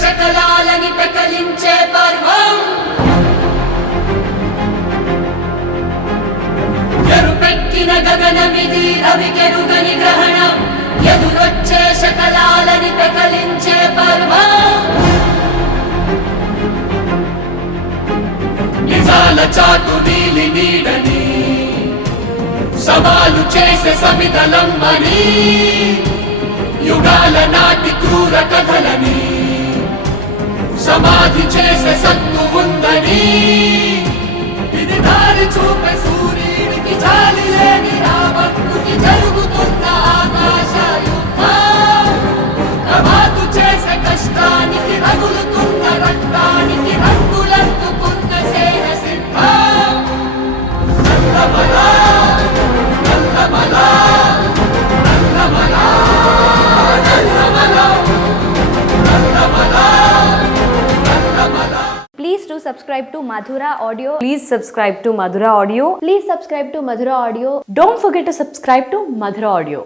శకలాలని పెకలించే పర్వం ఎరుపెక్కిన గగనమిది రవికెరుగని గ్రహణం ఎదురొచ్చే శకలాలని పెకలించే పర్వం నిజాల చాటు నీలి నీడని సవాలు చేసే సమిదలమ్మని యుగాల నాటి క్రూర కథలని సమాధి చేసే సత్తు ఉందని ఇది దారి చూపే సూర్యుడికి జాలి లేని రావణుడికి జరుగుతున్న ఆకాశ యుద్ధం కవాతు చేసే కష్టానికి రగులుతున్న రక్తానికి రంగులందుకున్న సేన సిద్ధం నల్లమలా నల్లమలా నల్లమలా Please do subscribe to Madhura Audio. Please subscribe to Madhura Audio. Please subscribe to Madhura Audio. Don't forget to subscribe to Madhura Audio.